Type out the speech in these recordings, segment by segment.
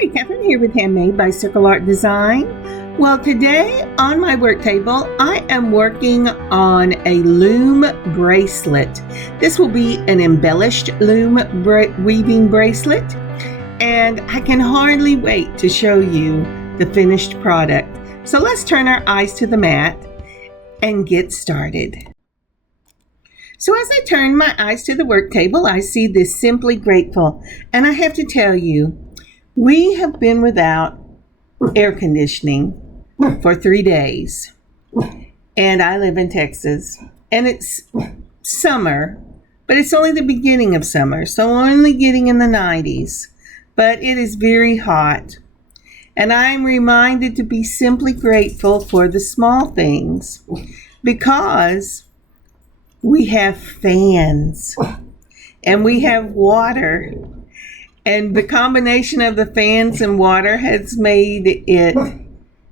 Hi, Kathryn here with Handmade by Circle Art Design. Well, today on my work table, I am working on a loom bracelet. This will be an embellished loom weaving bracelet, and I can hardly wait to show you the finished product. So let's turn our eyes to the mat and get started. So as I turn my eyes to the work table, I see this Simply Grateful, and I have to tell you, we have been without air conditioning for 3 days, and I live in Texas, and it's summer, but it's only the beginning of summer, so we're only getting in the 90s, but it is very hot, and I'm reminded to be simply grateful for the small things, because we have fans, and we have water, and the combination of the fans and water has made it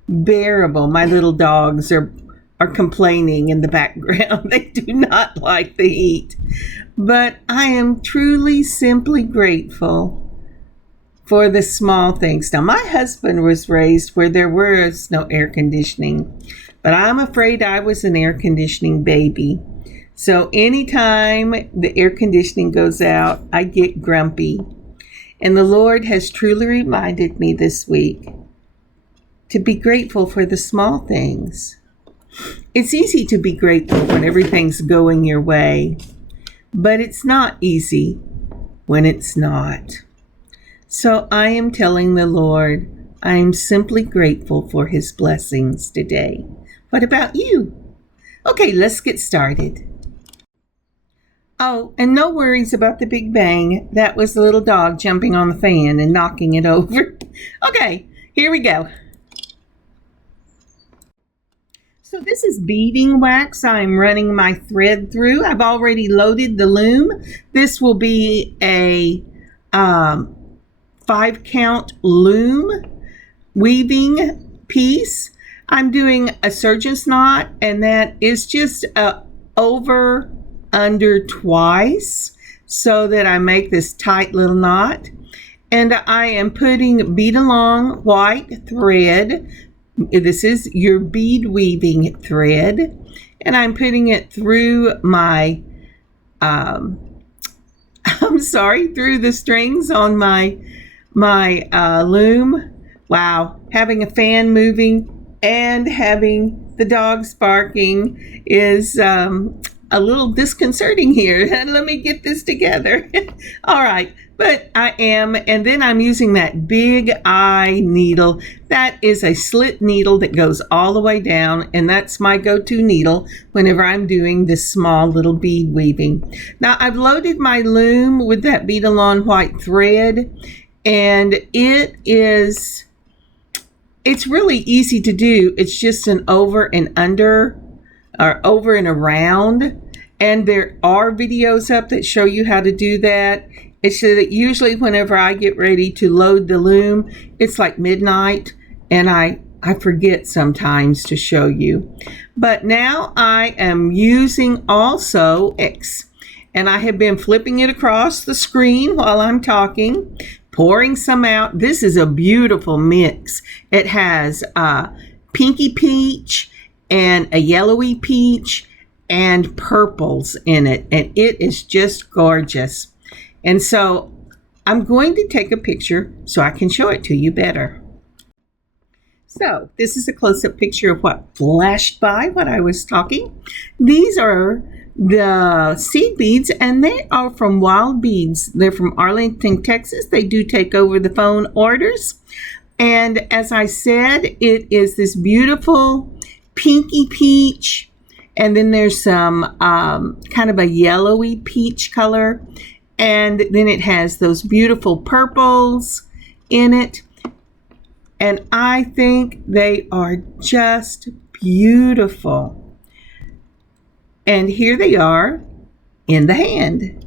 bearable. My little dogs are complaining in the background. They do not like the heat. But I am truly simply grateful for the small things. Now, my husband was raised where there was no air conditioning, but I'm afraid I was an air conditioning baby. So anytime the air conditioning goes out, I get grumpy. And the Lord has truly reminded me this week to be grateful for the small things. It's easy to be grateful when everything's going your way, but it's not easy when it's not. So I am telling the Lord, I am simply grateful for His blessings today. What about you? Okay, let's get started. Oh, and no worries about the Big Bang. That was the little dog jumping on the fan and knocking it over. Okay, here we go. So this is beading wax I'm running my thread through. I've already loaded the loom. This will be a 5-count loom weaving piece. I'm doing a surgeon's knot, and that is just over under twice so that I make this tight little knot. And I am putting bead along white thread. This is your bead weaving thread, and I'm putting it through my through the strings on my loom. Wow, having a fan moving and having the dogs barking is a little disconcerting here. Let me get this together. All right, but I am, and then I'm using that big eye needle. That is a slit needle that goes all the way down, and that's my go-to needle whenever I'm doing this small little bead weaving. Now, I've loaded my loom with that bead along white thread, and it's really easy to do. It's just an over and under, or over and around, and there are videos up that show you how to do that. It's so that usually whenever I get ready to load the loom, it's like midnight, and I forget sometimes to show you. But now I am using also X, and I have been flipping it across the screen while I'm talking, pouring some out. This is a beautiful mix. It has pinky peach and a yellowy peach and purples in it, and it is just gorgeous. And so I'm going to take a picture so I can show it to you better. So this is a close-up picture of what flashed by when I was talking. These are the seed beads, and they are from Wild Beads. They're from Arlington, Texas. They do take over the phone orders. And as I said, it is this beautiful pinky peach, and then there's some kind of a yellowy peach color, and then it has those beautiful purples in it, and I think they are just beautiful. And here they are in the hand.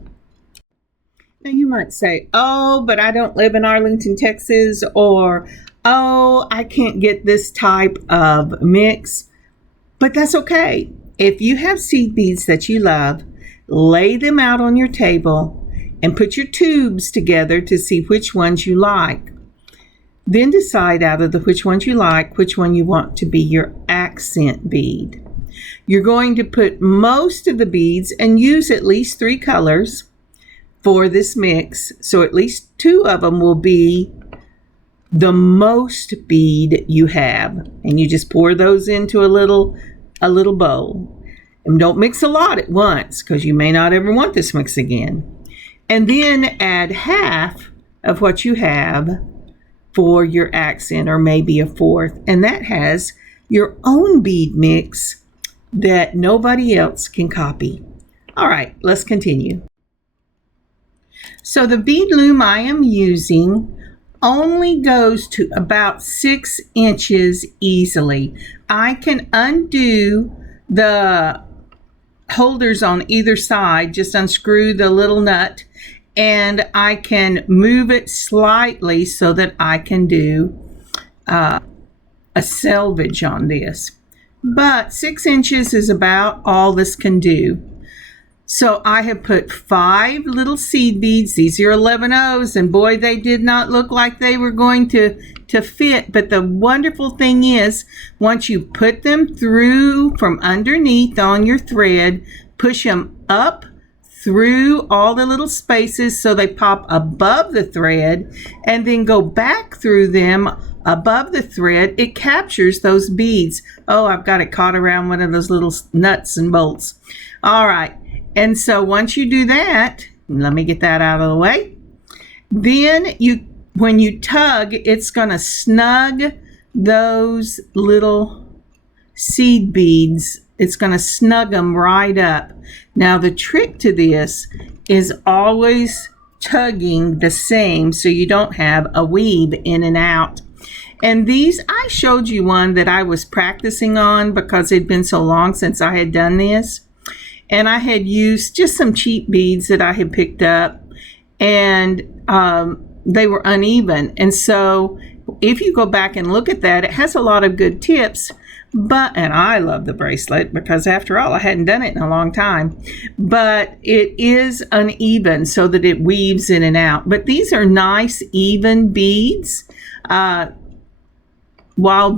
Now you might say, oh, but I don't live in Arlington, Texas, or oh, I can't get this type of mix. But that's okay. If you have seed beads that you love, lay them out on your table and put your tubes together to see which ones you like. Then decide out of the which ones you like, which one you want to be your accent bead. You're going to put most of the beads and use at least 3 colors for this mix. So at least 2 of them will be the most bead you have. And you just pour those into a little bowl. And don't mix a lot at once because you may not ever want this mix again. And then add half of what you have for your accent, or maybe a fourth. And that has your own bead mix that nobody else can copy. All right, let's continue. So the bead loom I am using only goes to about 6 inches easily. I can undo the holders on either side, just unscrew the little nut, and I can move it slightly so that I can do a selvage on this. But 6 inches is about all this can do. So I have put 5 little seed beads. These are 11-ohs, and boy, they did not look like they were going to fit. But the wonderful thing is, once you put them through from underneath on your thread, push them up through all the little spaces so they pop above the thread, and then go back through them above the thread, it captures those beads. Oh, I've got it caught around one of those little nuts and bolts. All right. And so once you do that, let me get that out of the way. Then when you tug, it's going to snug those little seed beads. It's going to snug them right up. Now the trick to this is always tugging the same so you don't have a weave in and out. And these, I showed you one that I was practicing on because it had been so long since I had done this. And I had used just some cheap beads that I had picked up, and they were uneven. And so if you go back and look at that, it has a lot of good tips. And I love the bracelet because after all, I hadn't done it in a long time. But it is uneven so that it weaves in and out. But these are nice, even beads. Wild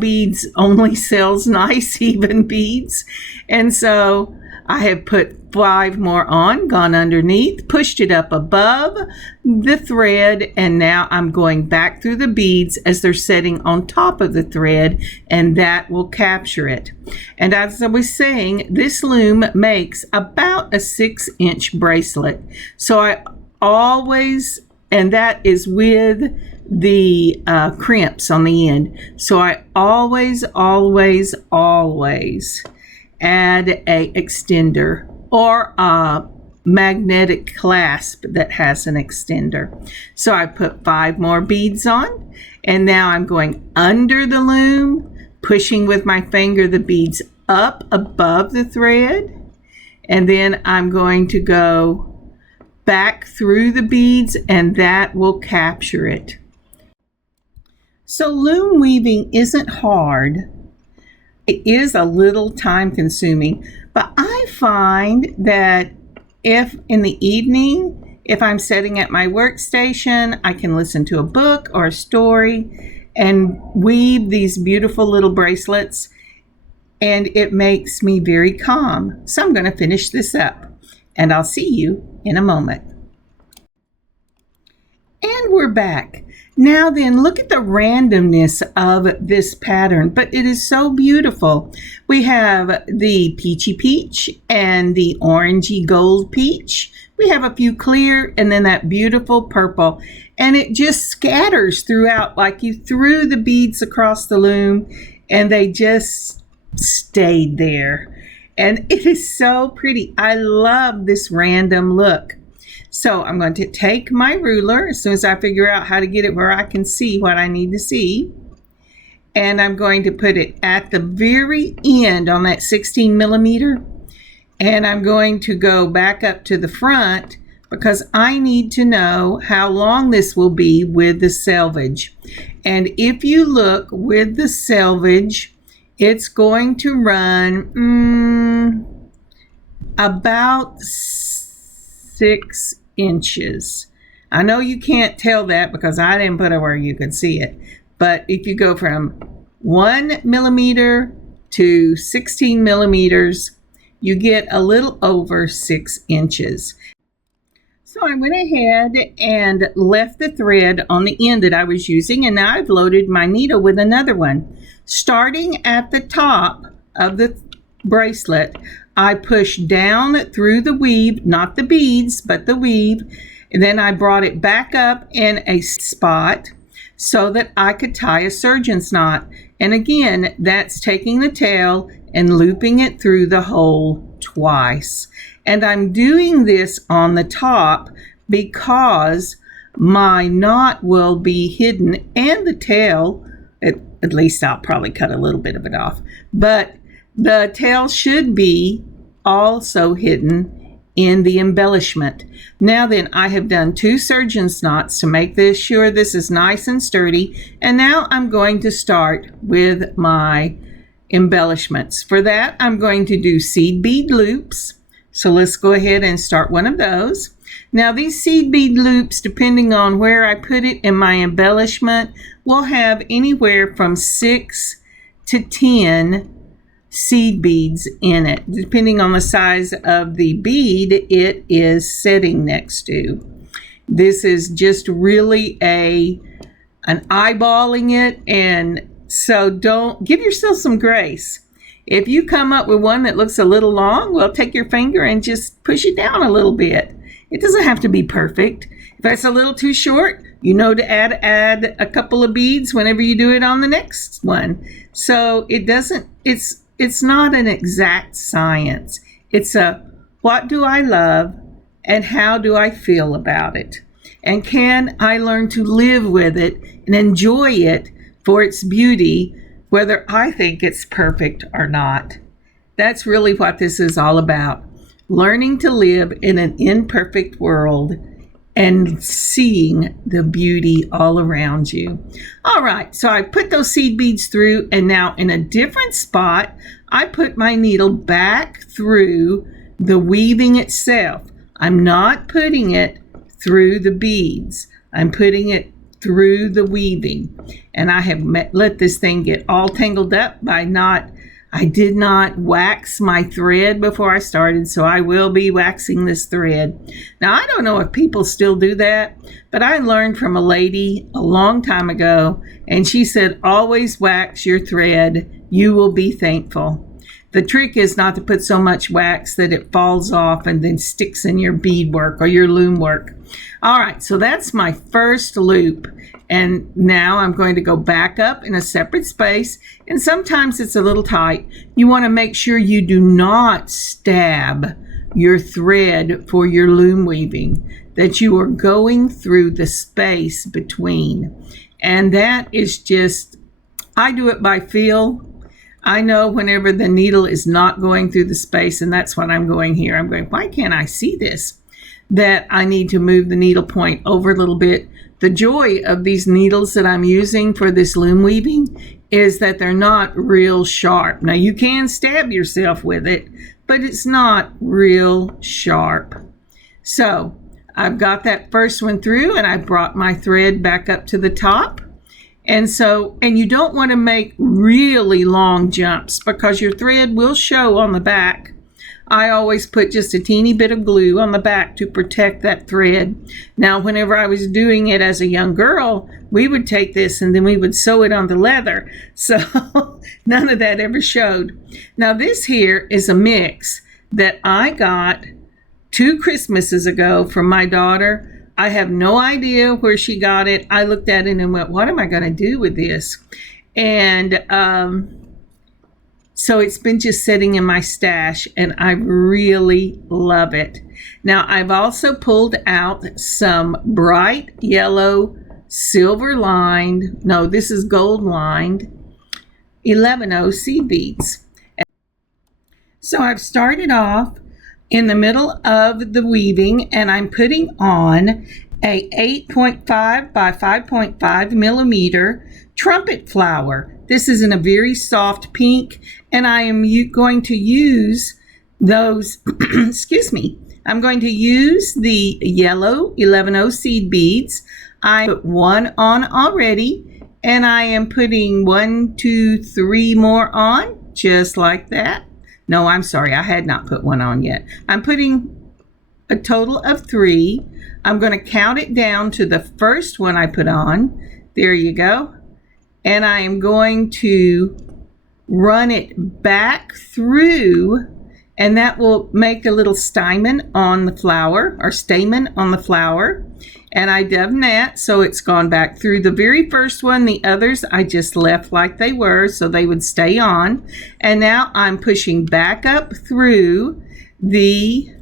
Beads only sells nice, even beads. And so I have put 5 more on, gone underneath, pushed it up above the thread, and now I'm going back through the beads as they're setting on top of the thread, and that will capture it. And as I was saying, this loom makes about a 6-inch bracelet. So I always, and that is with the crimps on the end. So I always add a extender or a magnetic clasp that has an extender. So I put 5 more beads on, and now I'm going under the loom, pushing with my finger the beads up above the thread, and then I'm going to go back through the beads, and that will capture it. So loom weaving isn't hard. It is a little time consuming, but I find that if in the evening, if I'm sitting at my workstation, I can listen to a book or a story and weave these beautiful little bracelets, and it makes me very calm. So I'm going to finish this up, and I'll see you in a moment. And we're back. Now then, look at the randomness of this pattern, but it is so beautiful. We have the peachy peach and the orangey gold peach. We have a few clear and then that beautiful purple, and it just scatters throughout like you threw the beads across the loom and they just stayed there. And it is so pretty. I love this random look. So I'm going to take my ruler as soon as I figure out how to get it where I can see what I need to see. And I'm going to put it at the very end on that 16 millimeter. And I'm going to go back up to the front because I need to know how long this will be with the selvage. And if you look with the selvage, it's going to run about 6 inches. I know you can't tell that because I didn't put it where you could see it, But if you go from 1 millimeter to 16 millimeters, you get a little over 6 inches. So I went ahead and left the thread on the end that I was using, and now I've loaded my needle with another one. Starting at the top of the bracelet, I pushed down through the weave, not the beads, but the weave, and then I brought it back up in a spot so that I could tie a surgeon's knot. And again, that's taking the tail and looping it through the hole twice. And I'm doing this on the top because my knot will be hidden, and the tail, at least I'll probably cut a little bit of it off, but the tail should be also hidden in the embellishment. Now then, I have done 2 surgeon's knots to make this sure this is nice and sturdy, and now I'm going to start with my embellishments. For that, I'm going to do seed bead loops. So let's go ahead and start one of those. Now these seed bead loops, depending on where I put it in my embellishment, will have anywhere from 6 to 10 seed beads in it, depending on the size of the bead it is sitting next to. This is just really an eyeballing it, and so don't give yourself some grace. If you come up with one that looks a little long, well, take your finger and just push it down a little bit. It doesn't have to be perfect. If that's a little too short, you know to add a couple of beads whenever you do it on the next one. So it's not an exact science. It's a what do I love and how do I feel about it? And can I learn to live with it and enjoy it for its beauty, whether I think it's perfect or not? That's really what this is all about. Learning to live in an imperfect world and seeing the beauty all around you. All right, so I put those seed beads through, and now in a different spot, I put my needle back through the weaving itself. I'm not putting it through the beads. I'm putting it through the weaving. And I have let this thing get all tangled up I did not wax my thread before I started, so I will be waxing this thread. Now, I don't know if people still do that, but I learned from a lady a long time ago, and she said, always wax your thread. You will be thankful. The trick is not to put so much wax that it falls off and then sticks in your beadwork or your loom work. All right, so that's my first loop. And now I'm going to go back up in a separate space, and sometimes it's a little tight. You want to make sure you do not stab your thread for your loom weaving, that you are going through the space between. And that is just, I do it by feel. I know whenever the needle is not going through the space, and that's what I'm going here. I'm going, why can't I see this? That I need to move the needle point over a little bit. The joy of these needles that I'm using for this loom weaving is that they're not real sharp. Now you can stab yourself with it, but it's not real sharp. So I've got that first one through, and I brought my thread back up to the top. And you don't want to make really long jumps because your thread will show on the back. I always put just a teeny bit of glue on the back to protect that thread. Now, whenever I was doing it as a young girl, we would take this and then we would sew it onto leather. So none of that ever showed. Now, this here is a mix that I got 2 Christmases ago from my daughter. I have no idea where she got it. I looked at it and went, what am I going to do with this? And so it's been just sitting in my stash, and I really love it. Now, I've also pulled out some bright yellow, silver lined, no, this is gold lined, 11-0 seed beads. So I've started off in the middle of the weaving, and I'm putting on a 8.5 by 5.5 millimeter trumpet flower. This is in a very soft pink, and I am going to use those, excuse me, I'm going to use the yellow 11-0 seed beads. I put one on already, and I am putting 1, 2, 3 more on, just like that. No, I'm sorry, I had not put one on yet. I'm putting a total of 3. I'm going to count it down to the first one I put on. There you go. And I am going to run it back through, and that will make a little stamen on the flower, or stamen on the flower. And I done that, so it's gone back through the very first one. The others I just left like they were so they would stay on. And now I'm pushing back up through the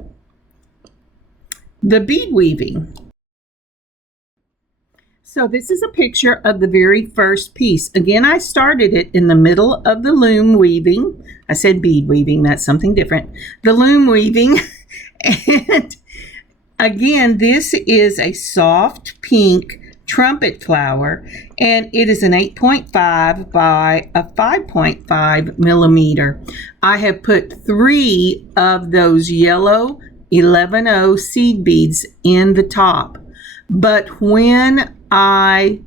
bead weaving. So this is a picture of the very first piece. Again, I started it in the middle of the loom weaving. I said bead weaving, that's something different. The loom weaving. And again, this is a soft pink trumpet flower, and it is an 8.5 by a 5.5 millimeter. I have put 3 of those yellow 11-0 seed beads in the top. But when I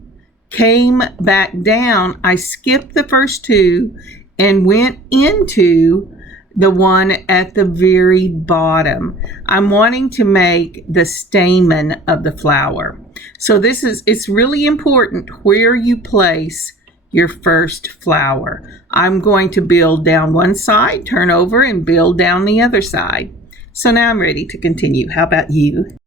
came back down, I skipped the first 2 and went into the one at the very bottom. I'm wanting to make the stamen of the flower. So it's really important where you place your first flower. I'm going to build down one side, turn over, and build down the other side. So now I'm ready to continue. How about you?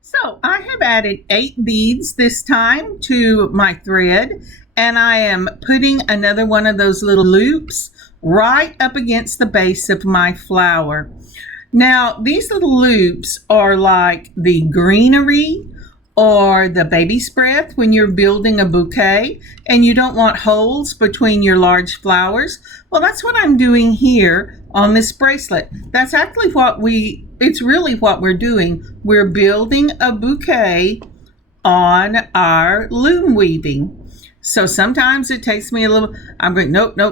So I have added 8 beads this time to my thread, and I am putting another one of those little loops right up against the base of my flower. Now, these little loops are like the greenery or the baby's breath when you're building a bouquet and you don't want holes between your large flowers. Well, that's what I'm doing here on this bracelet. That's actually it's really what we're doing. We're building a bouquet on our loom weaving. So sometimes it takes me a little, I'm going, nope, don't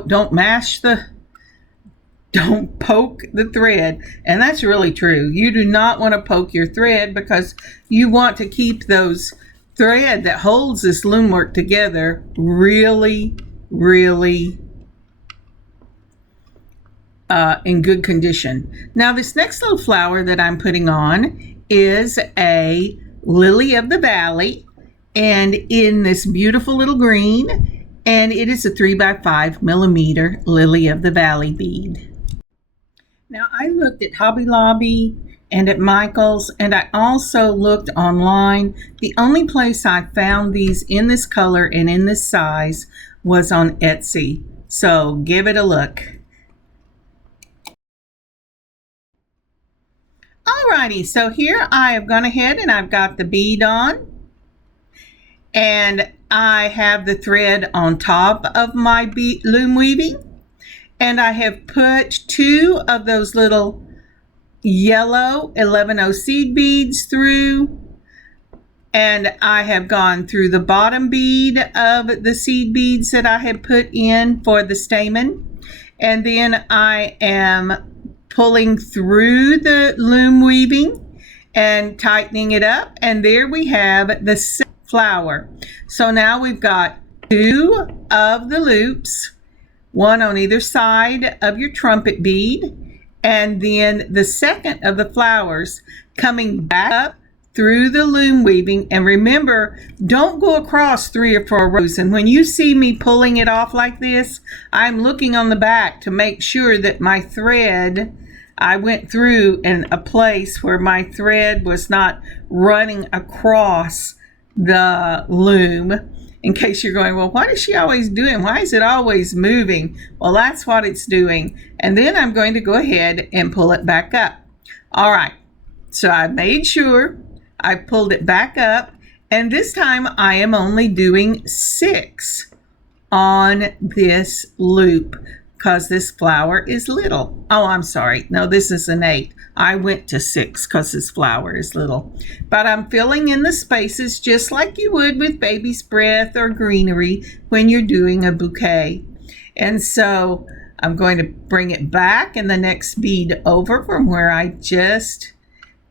poke the thread. And that's really true. You do not want to poke your thread because you want to keep those thread that holds this loom work together really, really in good condition. Now this next little flower that I'm putting on is a lily of the valley, and in this beautiful little green, and it is a 3 by 5 millimeter lily of the valley bead. Now I looked at Hobby Lobby and at Michael's, and I also looked online. The only place I found these in this color and in this size was on Etsy. So give it a look. Alrighty, so here I have gone ahead and I've got the bead on, and I have the thread on top of my loom weaving, and I have put 2 of those little yellow 11-0 seed beads through, and I have gone through the bottom bead of the seed beads that I have put in for the stamen, and then I am pulling through the loom weaving and tightening it up, and there we have the flower. So now we've got 2 of the loops, one on either side of your trumpet bead, and then the second of the flowers coming back up through the loom weaving. And remember, don't go across 3 or 4 rows. And when you see me pulling it off like this, I'm looking on the back to make sure that my thread, I went through in a place where my thread was not running across the loom. In case you're going, well, what is she always doing? Why is it always moving? Well, that's what it's doing. And then I'm going to go ahead and pull it back up. All right, so I made sure I pulled it back up, and this time I am only doing 6 on this loop because this flower is little. Oh, I'm sorry. No, this is an 8. I went to 6 because this flower is little. But I'm filling in the spaces just like you would with baby's breath or greenery when you're doing a bouquet. And so I'm going to bring it back in the next bead over from where I just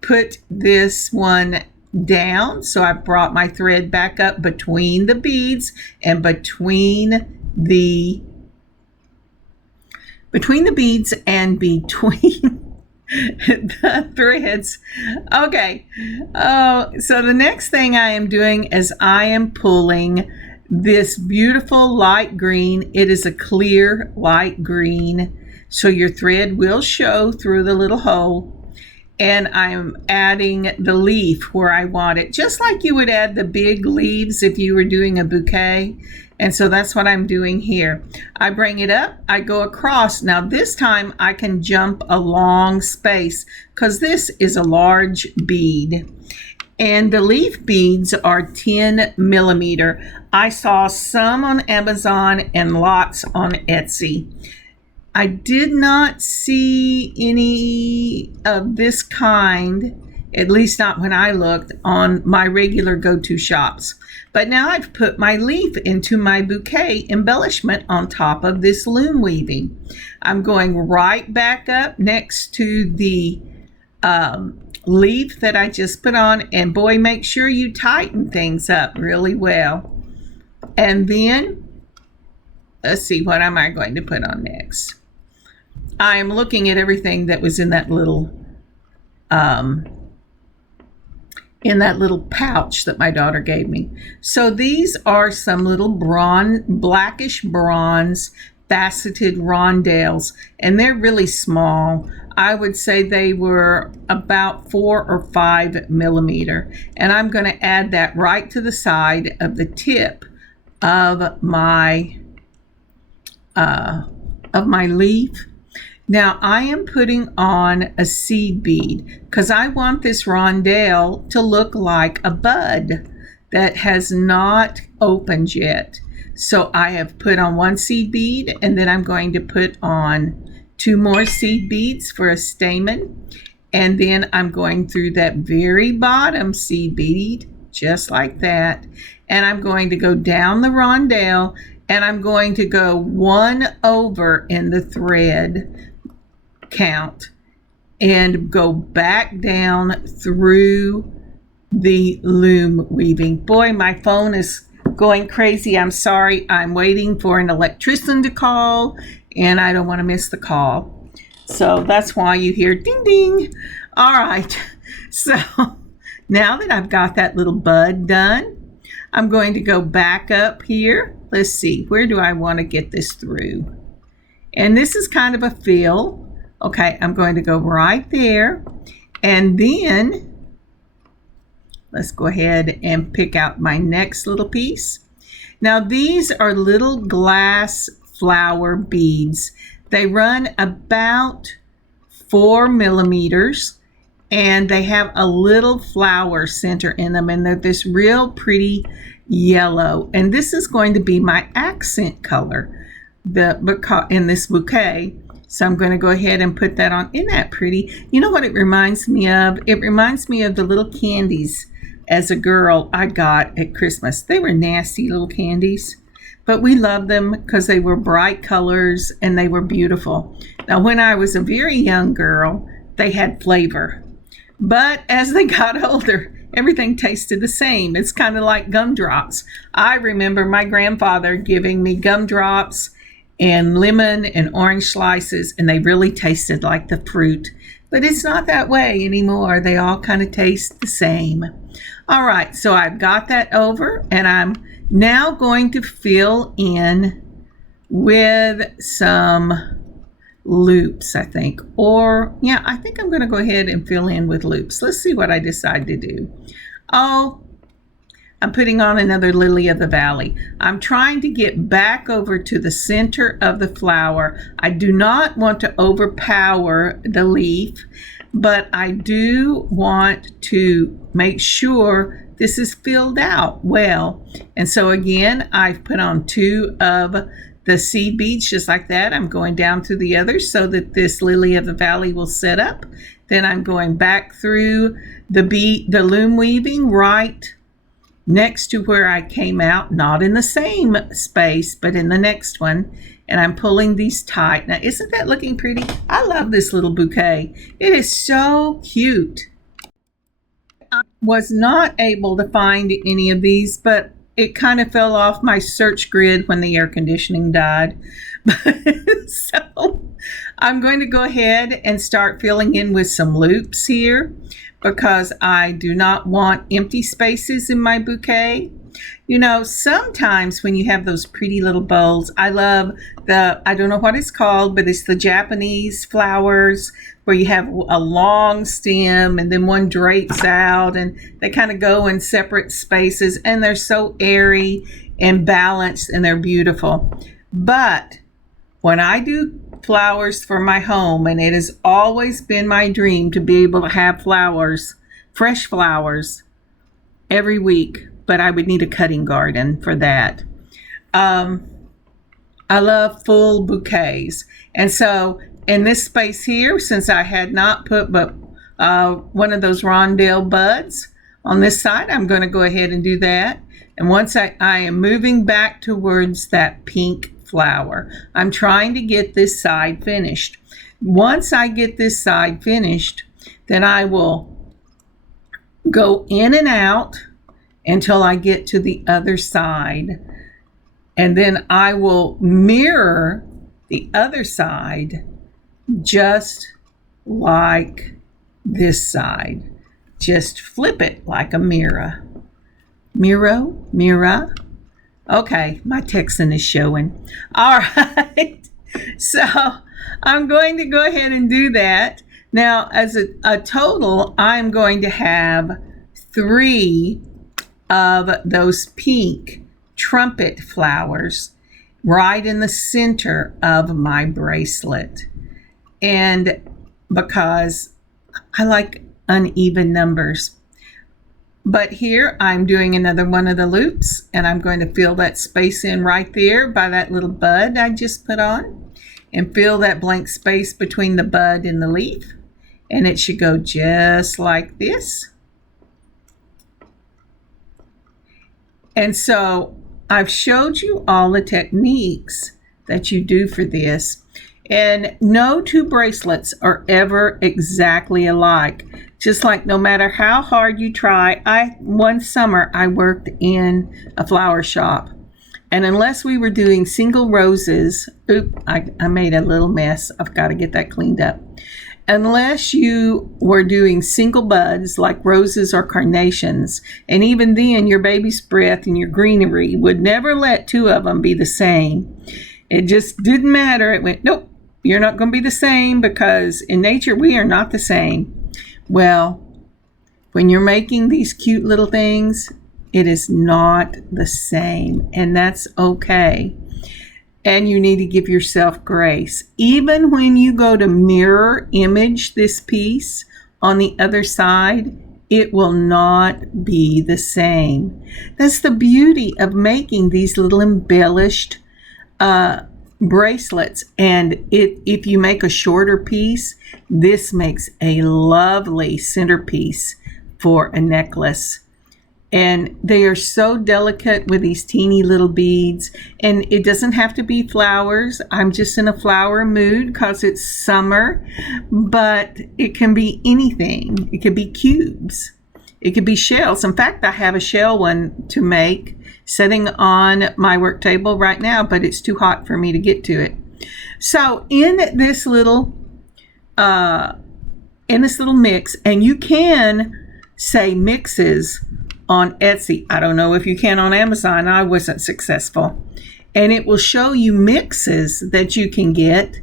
put this one down. So I brought my thread back up between the beads and between the beads and between the threads. Okay. So the next thing I am doing is I am pulling this beautiful light green. It is a clear light green, so your thread will show through the little hole. And I'm adding the leaf where I want it, just like you would add the big leaves if you were doing a bouquet. And so that's what I'm doing here. I bring it up, I go across. Now this time I can jump a long space because this is a large bead. And the leaf beads are 10 millimeter. I saw some on Amazon and lots on Etsy. I did not see any of this kind, at least not when I looked, on my regular go-to shops. But now I've put my leaf into my bouquet embellishment on top of this loom weaving. I'm going right back up next to the leaf that I just put on, and boy, make sure you tighten things up really well. And then, let's see, what am I going to put on next? I'm looking at everything that was in that little pouch that my daughter gave me. So these are some little blackish bronze faceted rondelles, and they're really small. I would say they were about 4 or 5 millimeter, and I'm going to add that right to the side of the tip of my leaf. Now I am putting on a seed bead because I want this rondelle to look like a bud that has not opened yet. So I have put on one seed bead, and then I'm going to put on 2 more seed beads for a stamen. And then I'm going through that very bottom seed bead, just like that. And I'm going to go down the rondelle, and I'm going to go 1 over in the thread count and go back down through the loom weaving. Boy, my phone is going crazy. I'm sorry. I'm waiting for an electrician to call, and I don't want to miss the call. So that's why you hear ding ding. All right. So now that I've got that little bud done, I'm going to go back up here. Let's see, where do I want to get this through? And this is kind of a fill. Okay, I'm going to go right there, and then let's go ahead and pick out my next little piece. Now these are little glass flower beads. They run about 4 millimeters, and they have a little flower center in them, and they're this real pretty yellow. And this is going to be my accent color in this bouquet. So I'm going to go ahead and put that on. Isn't that pretty? You know what it reminds me of? It reminds me of the little candies as a girl I got at Christmas. They were nasty little candies, but we loved them because they were bright colors and they were beautiful. Now, when I was a very young girl, they had flavor. But as they got older, everything tasted the same. It's kind of like gumdrops. I remember my grandfather giving me gumdrops and lemon and orange slices, and they really tasted like the fruit. But it's not that way anymore. They all kind of taste the same. All right, so I've got that over, and I'm now going to fill in with some loops, I think. Or, yeah, I think I'm going to go ahead and fill in with loops. Let's see what I decide to do. Oh, I'm putting on another lily of the valley. I'm trying to get back over to the center of the flower. I do not want to overpower the leaf, but I do want to make sure this is filled out well. And so again, I've put on 2 of the seed beads just like that. I'm going down through the others so that this lily of the valley will set up. Then I'm going back through the loom weaving right next to where I came out, not in the same space, but in the next one. And I'm pulling these tight. Now, isn't that looking pretty? I love this little bouquet. It is so cute. I was not able to find any of these, but it kind of fell off my search grid when the air conditioning died. So I'm going to go ahead and start filling in with some loops here because I do not want empty spaces in my bouquet. You know, sometimes when you have those pretty little bowls, I love I don't know what it's called, but it's the Japanese flowers where you have a long stem and then one drapes out and they kind of go in separate spaces and they're so airy and balanced and they're beautiful. But when I do flowers for my home, and it has always been my dream to be able to have flowers, fresh flowers, every week, but I would need a cutting garden for that. I love full bouquets. And so in this space here, since I had not put but one of those rondelle buds on this side, I'm going to go ahead and do that. And once I am moving back towards that pink flower, I'm trying to get this side finished. Once I get this side finished, then I will go in and out until I get to the other side. And then I will mirror the other side just like this side. Just flip it like a mirror. Mirror. Okay, my Texan is showing. All right. So I'm going to go ahead and do that. Now, as a total, I'm going to have 3 of those pink trumpet flowers right in the center of my bracelet. And because I like uneven numbers. But here I'm doing another one of the loops and I'm going to fill that space in right there by that little bud I just put on and fill that blank space between the bud and the leaf. And it should go just like this. And so I've showed you all the techniques that you do for this. And no 2 bracelets are ever exactly alike. Just like no matter how hard you try. One summer I worked in a flower shop. And unless we were doing single roses, I made a little mess. I've got to get that cleaned up. Unless you were doing single buds like roses or carnations, and even then your baby's breath and your greenery would never let 2 of them be the same. It just didn't matter. It went, nope, you're not going to be the same because in nature we are not the same. Well, when you're making these cute little things, it is not the same, and that's okay. And you need to give yourself grace. Even when you go to mirror image this piece on the other side, it will not be the same. That's the beauty of making these little embellished bracelets. And if you make a shorter piece, this makes a lovely centerpiece for a necklace. And they are so delicate with these teeny little beads. And it doesn't have to be flowers. I'm just in a flower mood because it's summer. But it can be anything. It could be cubes. It could be shells. In fact, I have a shell one to make sitting on my work table right now, but it's too hot for me to get to it. So in this little mix, and you can say mixes on Etsy. I don't know if you can on Amazon. I wasn't successful. And it will show you mixes that you can get.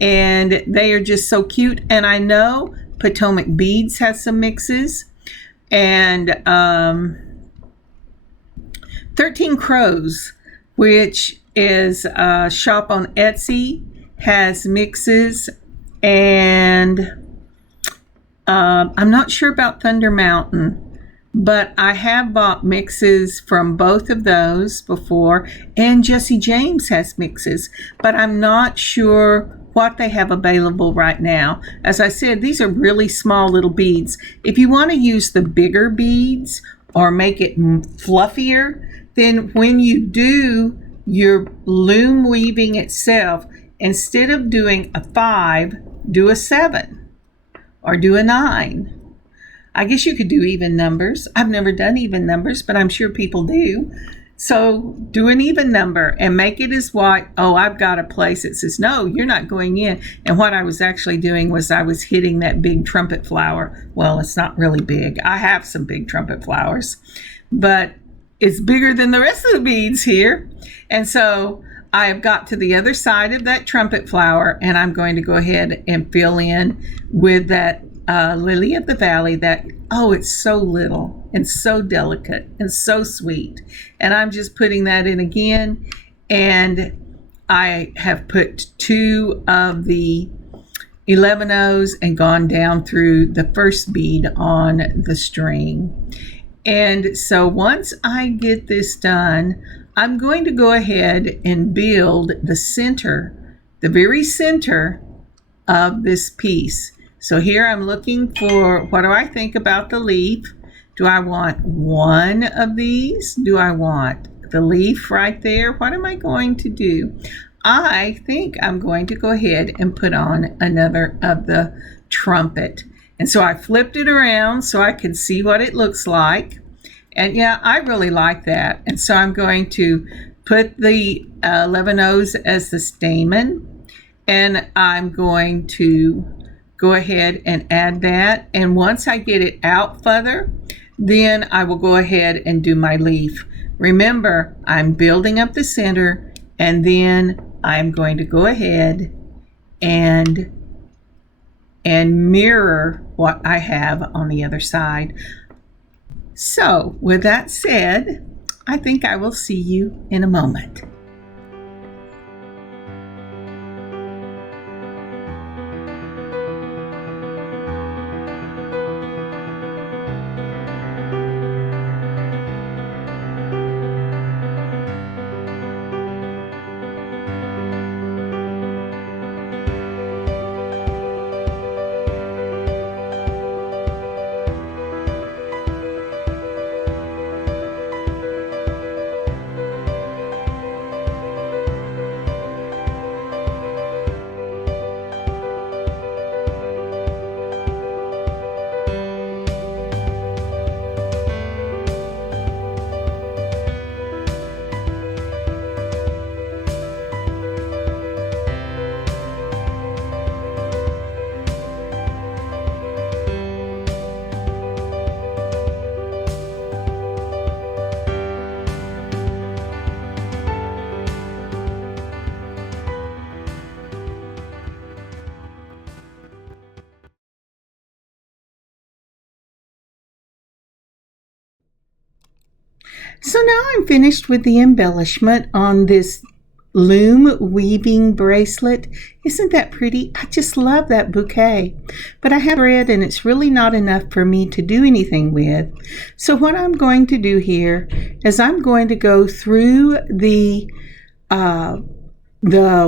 And they are just so cute. And I know Potomac Beads has some mixes. And 13 Crows, which is a shop on Etsy, has mixes. And I'm not sure about Thunder Mountain. But I have bought mixes from both of those before, and Jesse James has mixes, but I'm not sure what they have available right now. As I said, these are really small little beads. If you want to use the bigger beads or make it fluffier, then when you do your loom weaving itself, instead of doing a 5, do a 7 or do a 9. I guess you could do even numbers. I've never done even numbers, but I'm sure people do. So do an even number and make it as wide. Oh, I've got a place that says, no, you're not going in. And what I was actually doing was I was hitting that big trumpet flower. Well, it's not really big. I have some big trumpet flowers, but it's bigger than the rest of the beads here. And so I have got to the other side of that trumpet flower, and I'm going to go ahead and fill in with that lily of the valley. That, oh, it's so little and so delicate and so sweet. And I'm just putting that in again. And I have put 2 of the 11-O's and gone down through the first bead on the string. And so once I get this done, I'm going to go ahead and build the center, the very center of this piece. So here I'm looking for, what do I think about the leaf? Do I want one of these? Do I want the leaf right there? What am I going to do? I think I'm going to go ahead and put on another of the trumpet. And so I flipped it around so I could see what it looks like. And yeah, I really like that. And so I'm going to put the 11-O's as the stamen. And I'm going to go ahead and add that. And once I get it out further, then I will go ahead and do my leaf. Remember, I'm building up the center, and then I'm going to go ahead and mirror what I have on the other side. So with that said, I think I will see you in a moment. So now I'm finished with the embellishment on this loom weaving bracelet. Isn't that pretty? I just love that bouquet. But I have thread and it's really not enough for me to do anything with. So what I'm going to do here is I'm going to go through the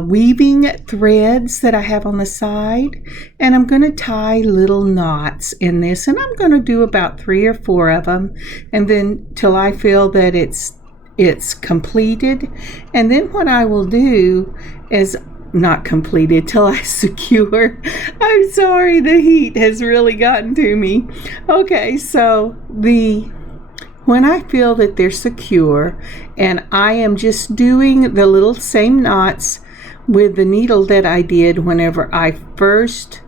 weaving threads that I have on the side, and I'm going to tie little knots in this, and I'm going to do about 3 or 4 of them, and then till I feel that it's completed. And then what I will do is not completed till I secure. I'm sorry, the heat has really gotten to me. Okay, so when I feel that they're secure, and I am just doing the little same knots with the needle that I did whenever I first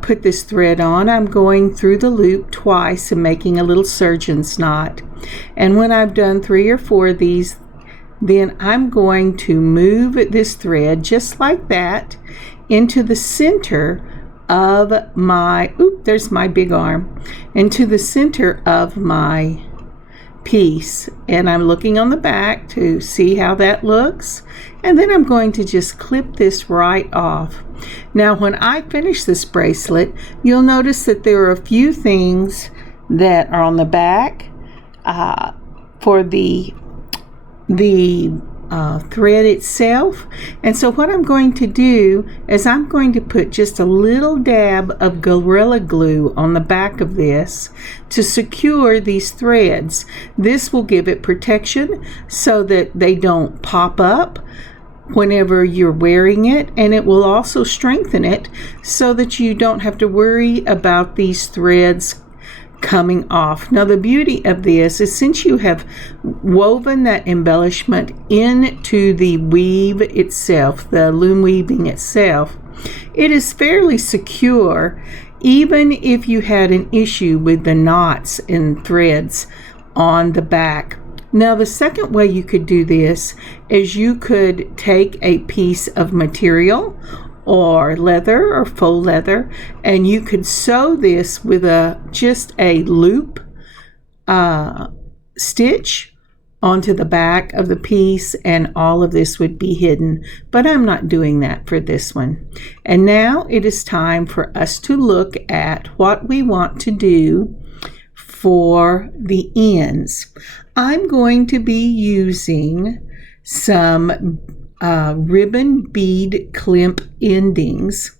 put this thread on, I'm going through the loop twice and making a little surgeon's knot. And when I've done 3 or 4 of these, then I'm going to move this thread just like that into the center of my, there's my big arm, into the center of my piece. And I'm looking on the back to see how that looks, and then I'm going to just clip this right off. Now when I finish this bracelet, you'll notice that there are a few things that are on the back for the thread itself. And so what I'm going to do is I'm going to put just a little dab of Gorilla Glue on the back of this to secure these threads. This will give it protection so that they don't pop up whenever you're wearing it, and it will also strengthen it so that you don't have to worry about these threads coming off. Now the beauty of this is, since you have woven that embellishment into the weave itself, the loom weaving itself, it is fairly secure, even if you had an issue with the knots and threads on the back. Now the second way you could do this is you could take a piece of material or leather or faux leather, and you could sew this with just a loop stitch onto the back of the piece, and all of this would be hidden, but I'm not doing that for this one. And now it is time for us to look at what we want to do for the ends. I'm going to be using some ribbon bead crimp endings,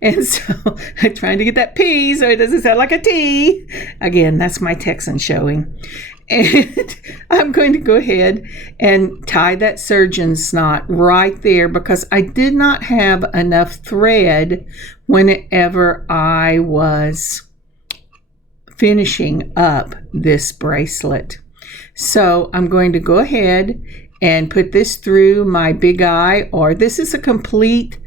and so I'm trying to get that P so it doesn't sound like a T. Again, that's my Texan showing. And I'm going to go ahead and tie that surgeon's knot right there, because I did not have enough thread whenever I was finishing up this bracelet. So I'm going to go ahead and put this through my big eye, or this is a complete,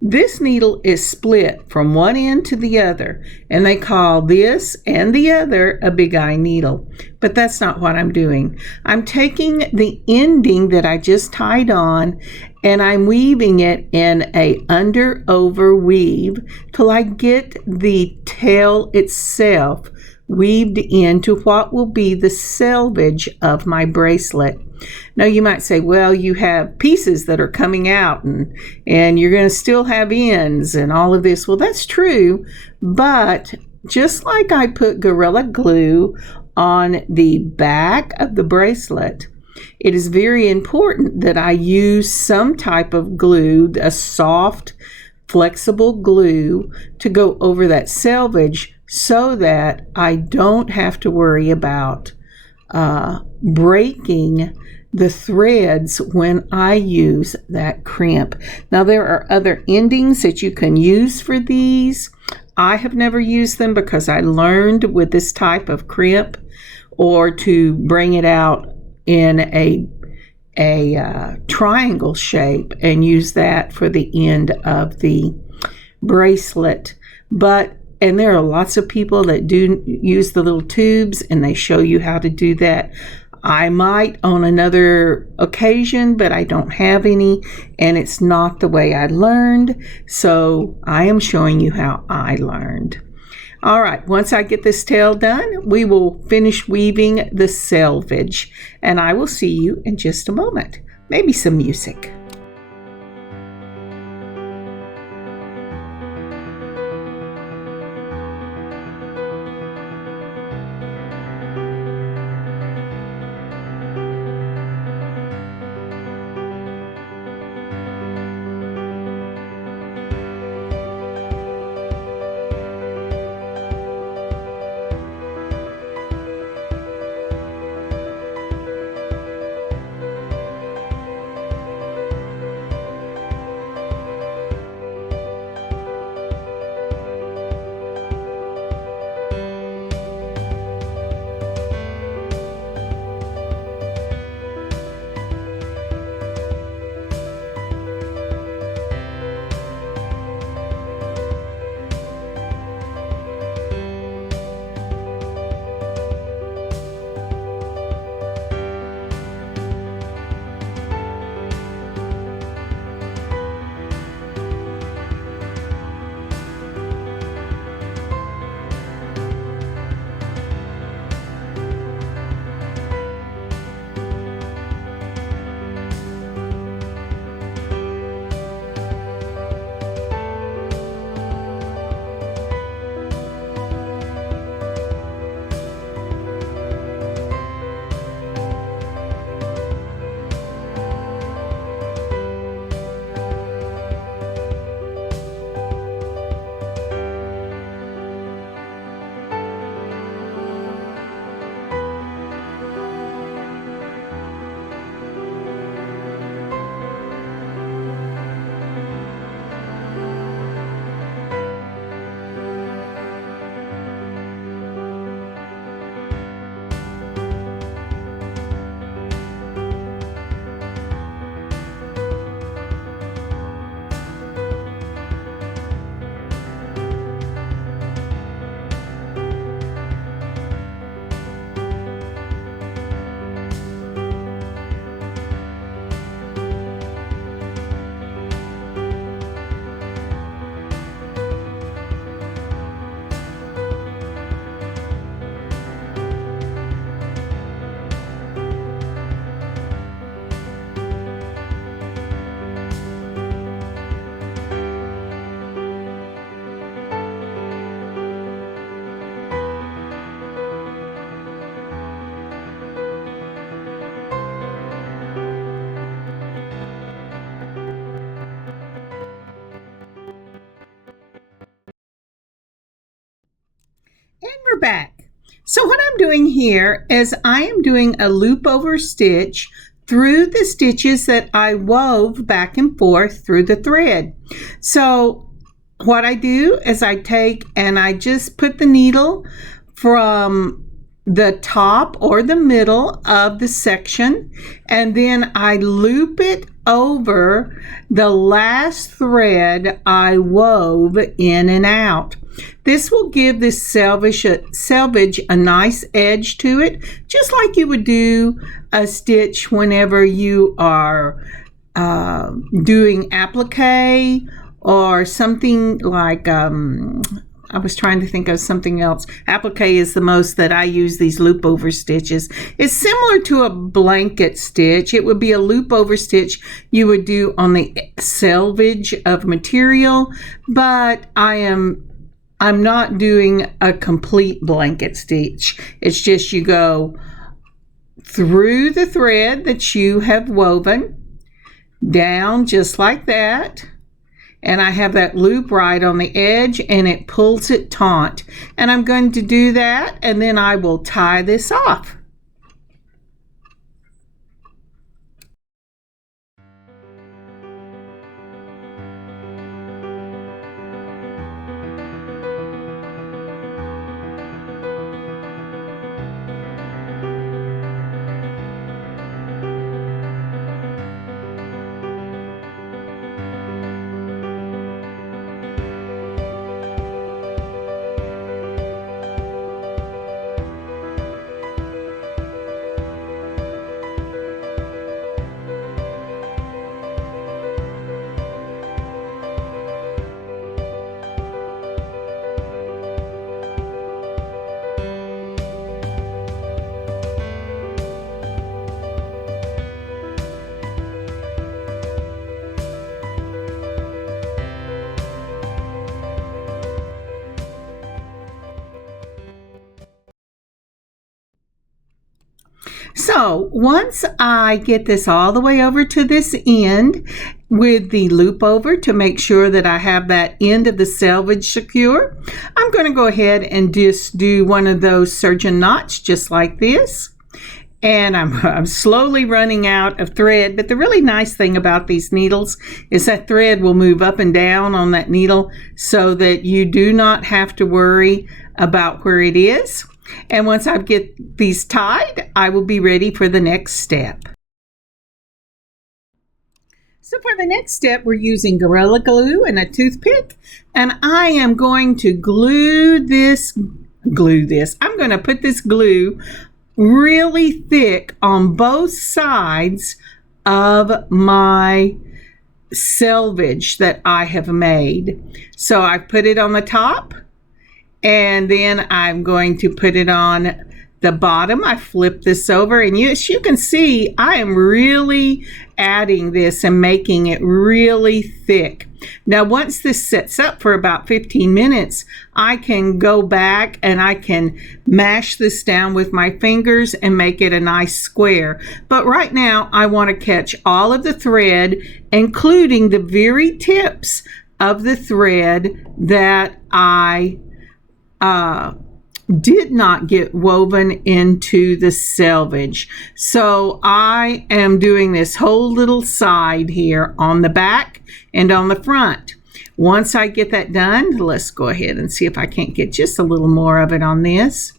this needle is split from one end to the other, and they call this and the other a big eye needle, but that's not what I'm doing. I'm taking the ending that I just tied on, and I'm weaving it in a under over weave till I get the tail itself weaved into what will be the selvage of my bracelet. Now you might say, well, you have pieces that are coming out and you're going to still have ends and all of this. Well, that's true, but just like I put Gorilla Glue on the back of the bracelet, it is very important that I use some type of glue, a soft, flexible glue, to go over that selvage, so that I don't have to worry about breaking the threads when I use that crimp. Now there are other endings that you can use for these. I have never used them because I learned with this type of crimp, or to bring it out in a triangle shape and use that for the end of the bracelet. And there are lots of people that do use the little tubes, and they show you how to do that. I might on another occasion, but I don't have any, and it's not the way I learned, so I am showing you how I learned. All right, once I get this tail done, we will finish weaving the selvage, and I will see you in just a moment. Maybe some music. we're back. So what I'm doing here is I am doing a loop over stitch through the stitches that I wove back and forth through the thread. So what I do is I take and I just put the needle from the top or the middle of the section, and then I loop it over the last thread I wove in and out. This will give this selvage a nice edge to it, just like you would do a stitch whenever you are doing applique or something like I was trying to think of something else. Applique is the most that I use these loop over stitches. It's similar to a blanket stitch. It would be a loop over stitch you would do on the selvage of material, but I'm not doing a complete blanket stitch. It's just you go through the thread that you have woven, down just like that, and I have that loop right on the edge and it pulls it taut. And I'm going to do that, and then I will tie this off. So once I get this all the way over to this end with the loop over to make sure that I have that end of the selvage secure, I'm going to go ahead and just do one of those surgeon knots just like this. And I'm slowly running out of thread, but the really nice thing about these needles is that thread will move up and down on that needle so that you do not have to worry about where it is. And once I get these tied, I will be ready for the next step. So for the next step, we're using Gorilla Glue and a toothpick, and I am going to glue this. I'm going to put this glue really thick on both sides of my selvage that I have made. So I put it on the top, and then I'm going to put it on the bottom. I flip this over, and as you can see, I am really adding this and making it really thick. Now, once this sets up for about 15 minutes, I can go back and I can mash this down with my fingers and make it a nice square. But right now, I want to catch all of the thread, including the very tips of the thread that I did not get woven into the selvage. So I am doing this whole little side here on the back and on the front. Once I get that done, let's go ahead and see if I can't get just a little more of it on this.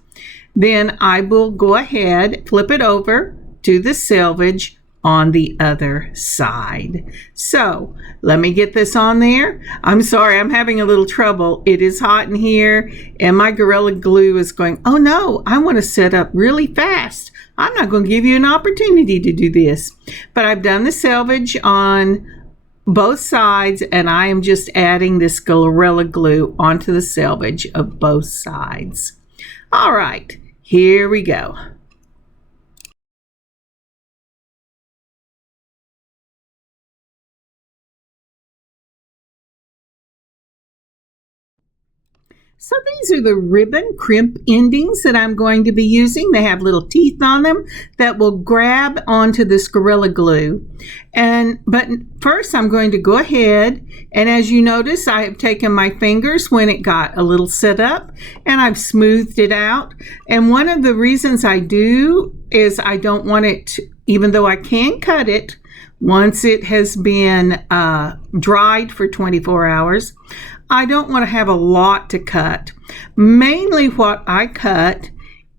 Then I will go ahead, flip it over to the selvage on the other side. So let me get this on there. I'm sorry, I'm having a little trouble. It is hot in here and my Gorilla Glue is going, oh no, I want to set up really fast. I'm not going to give you an opportunity to do this. But I've done the selvage on both sides, and I am just adding this Gorilla Glue onto the selvage of both sides. All right, here we go. So these are the ribbon crimp endings that I'm going to be using. They have little teeth on them that will grab onto this Gorilla Glue. But first I'm going to go ahead, and as you notice, I have taken my fingers when it got a little set up and I've smoothed it out. And one of the reasons I do is I don't want it, even though I can cut it, once it has been dried for 24 hours, I don't want to have a lot to cut. Mainly what I cut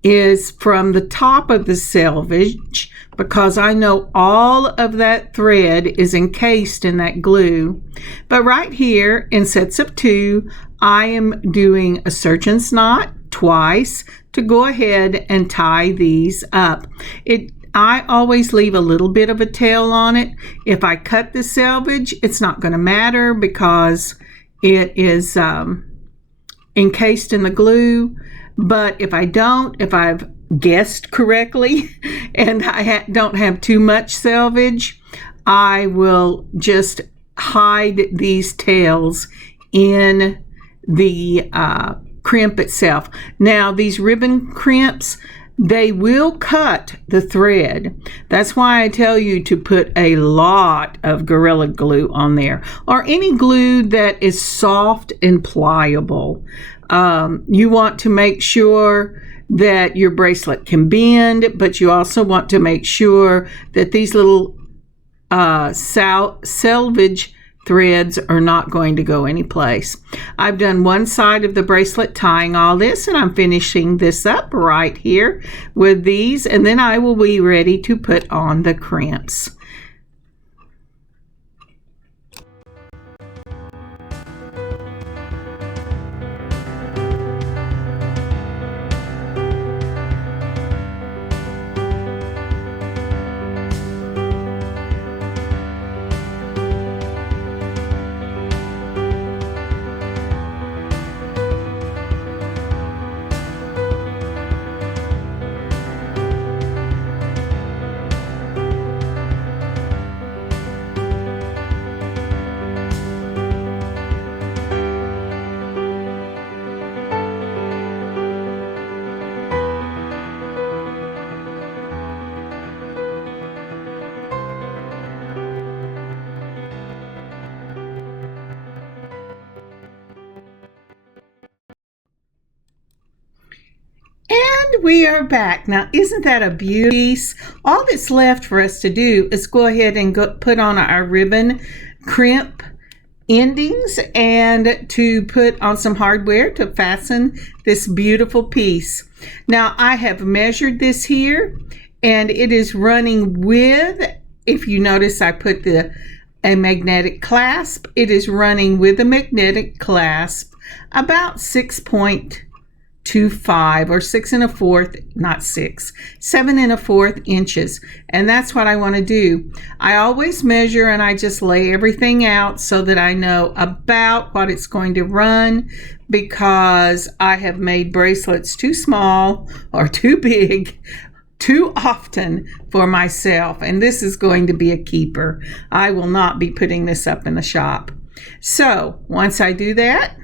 is from the top of the selvage, because I know all of that thread is encased in that glue. But right here in sets of 2, I am doing a surgeon's knot twice to go ahead and tie these up. I always leave a little bit of a tail on it. If I cut the selvage, it's not going to matter because it is encased in the glue. But if I don't, if I've guessed correctly and I don't have too much selvage, I will just hide these tails in the crimp itself. Now, these ribbon crimps, they will cut the thread. That's why I tell you to put a lot of Gorilla Glue on there, or any glue that is soft and pliable. You want to make sure that your bracelet can bend, but you also want to make sure that these little selvage threads are not going to go anyplace. I've done one side of the bracelet tying all this, and I'm finishing this up right here with these, and then I will be ready to put on the crimps. And we are back. Now, isn't that a beautiful piece? All that's left for us to do is go ahead and put on our ribbon crimp endings and to put on some hardware to fasten this beautiful piece. Now, I have measured this here, and it is running with, if you notice, I put a magnetic clasp. It is running with a magnetic clasp about 6.25 or 7 1/4 inches, and that's what I want to do. I always measure and I just lay everything out so that I know about what it's going to run, because I have made bracelets too small or too big too often for myself, and this is going to be a keeper. I will not be putting this up in the shop. So once I do that,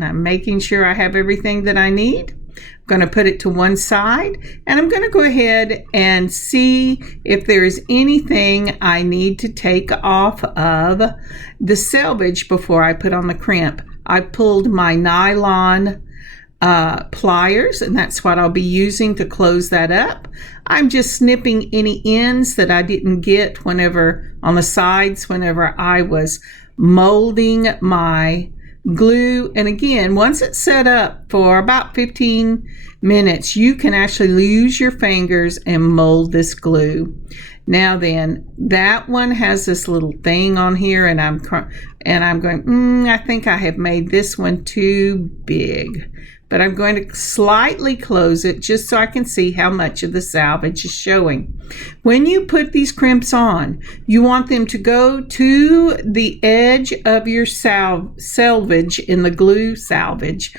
I'm making sure I have everything that I need. I'm going to put it to one side, and I'm going to go ahead and see if there is anything I need to take off of the selvage before I put on the crimp. I pulled my nylon pliers, and that's what I'll be using to close that up. I'm just snipping any ends that I didn't get whenever on the sides whenever I was molding my glue. And again, once it's set up for about 15 minutes, you can actually use your fingers and mold this glue. Now then, that one has this little thing on here, and I'm going, I think I have made this one too big. But I'm going to slightly close it just so I can see how much of the selvage is showing. When you put these crimps on, you want them to go to the edge of your selvage in the glue, selvage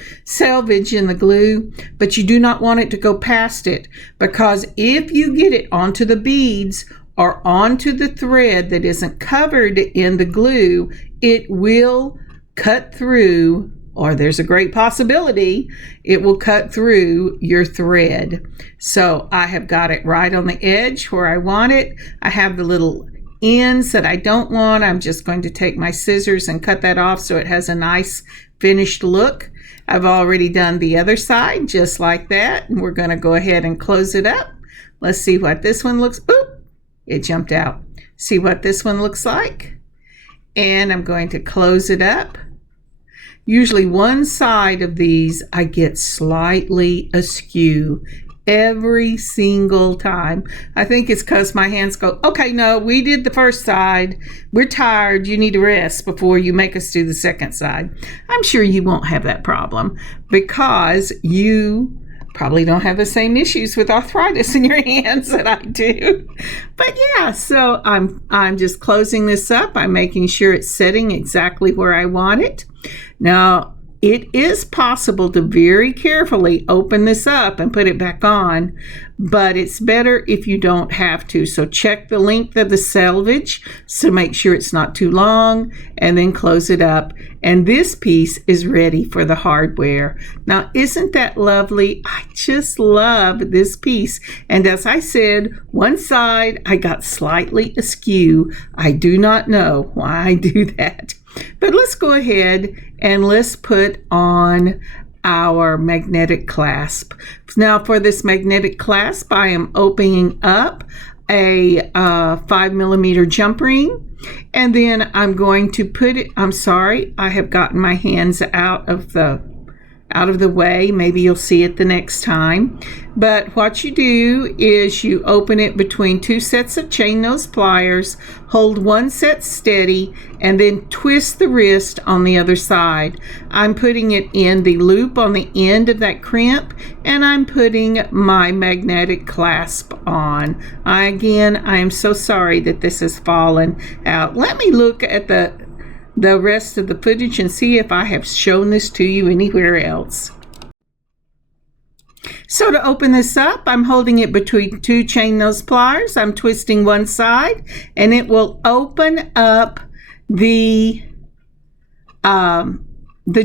in the glue, but you do not want it to go past it, because if you get it onto the beads or onto the thread that isn't covered in the glue, it will cut through or there's a great possibility it will cut through your thread. So I have got it right on the edge where I want it. I have the little ends that I don't want. I'm just going to take my scissors and cut that off so it has a nice finished look. I've already done the other side just like that, and we're going to go ahead and close it up. Let's see what this one looks. Oop, it jumped out. See what this one looks like. And I'm going to close it up. Usually one side of these I get slightly askew every single time. I think it's because my hands go, okay, no, we did the first side. We're tired. You need to rest before you make us do the second side. I'm sure you won't have that problem because you probably don't have the same issues with arthritis in your hands that I do. But yeah, so I'm just closing this up. I'm making sure it's sitting exactly where I want it. Now, it is possible to very carefully open this up and put it back on, but it's better if you don't have to. So check the length of the selvage to make sure it's not too long, and then close it up. And this piece is ready for the hardware. Now, isn't that lovely? I just love this piece. And as I said, one side I got slightly askew. I do not know why I do that. But let's go ahead and let's put on our magnetic clasp. Now for this magnetic clasp, I am opening up a 5mm jump ring, and then I'm going to put it, I'm sorry, I have gotten my hands out of the way. Maybe you'll see it the next time. But what you do is you open it between two sets of chain nose pliers, hold one set steady, and then twist the wrist on the other side. I'm putting it in the loop on the end of that crimp, and I'm putting my magnetic clasp on. I am so sorry that this has fallen out. Let me look at the rest of the footage and see if I have shown this to you anywhere else. So to open this up, I'm holding it between two chain nose pliers. I'm twisting one side, and it will open up the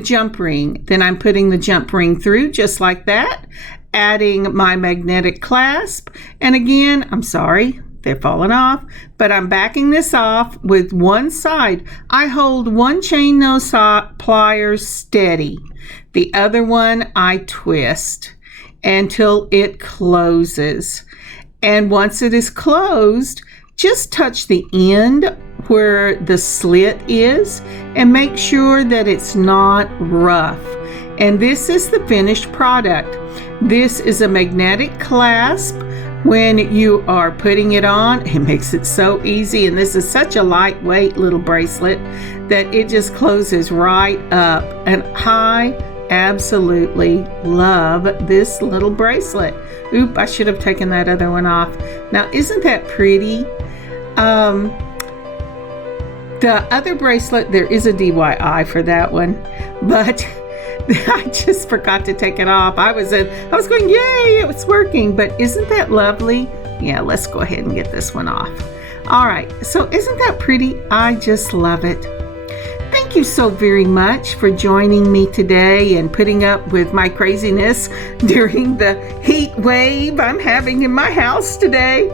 jump ring. Then I'm putting the jump ring through just like that, adding my magnetic clasp. And again, I'm sorry, they're falling off, but I'm backing this off with one side. I hold one chain nose pliers steady. The other one I twist until it closes. And once it is closed, just touch the end where the slit is and make sure that it's not rough. And this is the finished product. This is a magnetic clasp. When you are putting it on, it makes it so easy, and this is such a lightweight little bracelet that it just closes right up. And I absolutely love this little bracelet. Oop, I should have taken that other one off. Now, isn't that pretty? The other bracelet, there is a DIY for that one, but I just forgot to take it off. I was going, yay, it was working, but isn't that lovely? Yeah, let's go ahead and get this one off. All right, so isn't that pretty? I just love it. Thank you so very much for joining me today and putting up with my craziness during the heat wave I'm having in my house today.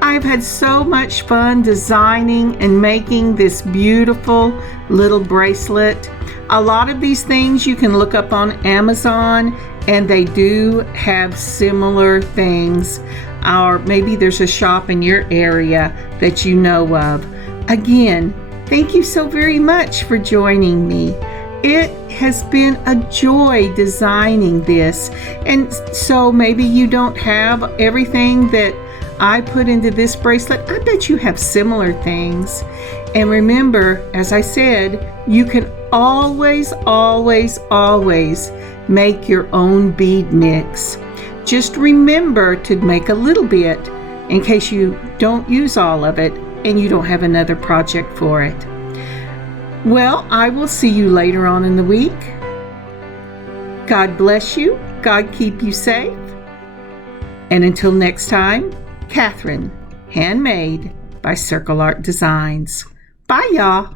I've had so much fun designing and making this beautiful little bracelet. A lot of these things you can look up on Amazon, and they do have similar things. Or maybe there's a shop in your area that you know of. Again, thank you so very much for joining me. It has been a joy designing this. And so maybe you don't have everything that I put into this bracelet. I bet you have similar things. And remember, as I said, you can always, always, always make your own bead mix. Just remember to make a little bit in case you don't use all of it and you don't have another project for it. Well, I will see you later on in the week. God bless you. God keep you safe. And until next time, Kathryn, Handmade by Circle Art Designs. Bye, y'all.